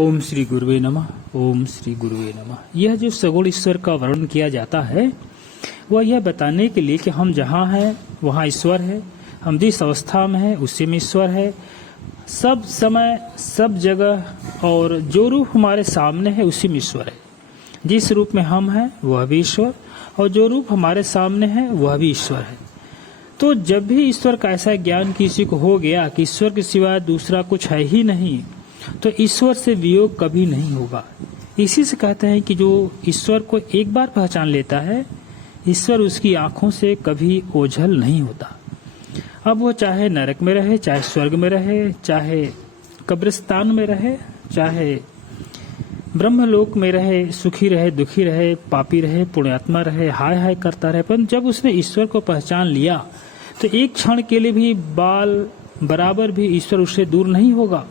ओम श्री गुरुवे नमः। ओम श्री गुरुवे नमः। यह जो सगुण ईश्वर का वर्णन किया जाता है वह यह बताने के लिए कि हम जहाँ हैं वहाँ ईश्वर है, हम जिस अवस्था में हैं उसी में ईश्वर है, सब समय सब जगह, और जो रूप हमारे सामने है उसी में ईश्वर है। जिस रूप में हम हैं वह भी ईश्वर, और जो रूप हमारे सामने है वह भी ईश्वर है। तो जब भी ईश्वर का ऐसा ज्ञान किसी को हो गया कि ईश्वर के सिवा दूसरा कुछ है ही नहीं, तो ईश्वर से वियोग कभी नहीं होगा। इसी से कहते हैं कि जो ईश्वर को एक बार पहचान लेता है, ईश्वर उसकी आंखों से कभी ओझल नहीं होता। अब वो चाहे नरक में रहे, चाहे स्वर्ग में रहे, चाहे कब्रिस्तान में रहे, चाहे ब्रह्मलोक में रहे, सुखी रहे, दुखी रहे, पापी रहे, पुण्यात्मा रहे, हाय हाय करता रहे, पर जब उसने ईश्वर को पहचान लिया तो एक क्षण के लिए भी बाल बराबर भी ईश्वर उससे दूर नहीं होगा।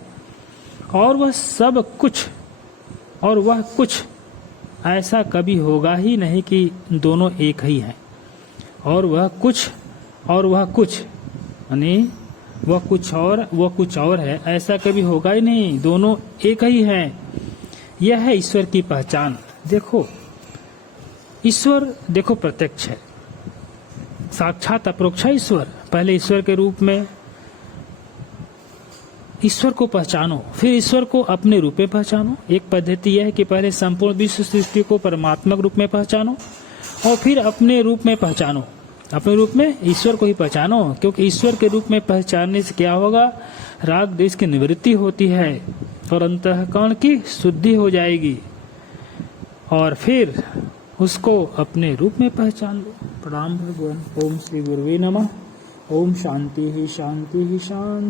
और वह सब कुछ और वह कुछ ऐसा कभी होगा ही नहीं कि दोनों एक ही हैं। और वह कुछ यानी वह कुछ और है, ऐसा कभी होगा ही नहीं, दोनों एक ही हैं। यह है ईश्वर की पहचान। देखो ईश्वर देखो प्रत्यक्ष है, साक्षात अपरोक्ष है ईश्वर। पहले ईश्वर के रूप में ईश्वर को पहचानो, फिर ईश्वर को अपने रूप में पहचानो। एक पद्धति यह है कि पहले संपूर्ण विश्व सृष्टि को परमात्मक रूप में पहचानो और फिर अपने रूप में पहचानो। अपने रूप में ईश्वर को ही पहचानो, क्योंकि ईश्वर के रूप में पहचानने से क्या होगा, राग द्वेष की निवृत्ति होती है और अंतःकरण की शुद्धि हो जाएगी, और फिर उसको अपने रूप में पहचान लो। प्रणाम भगवान। ओम श्री गुरुवे नमः। ओम शांति ही शांति ही शांति।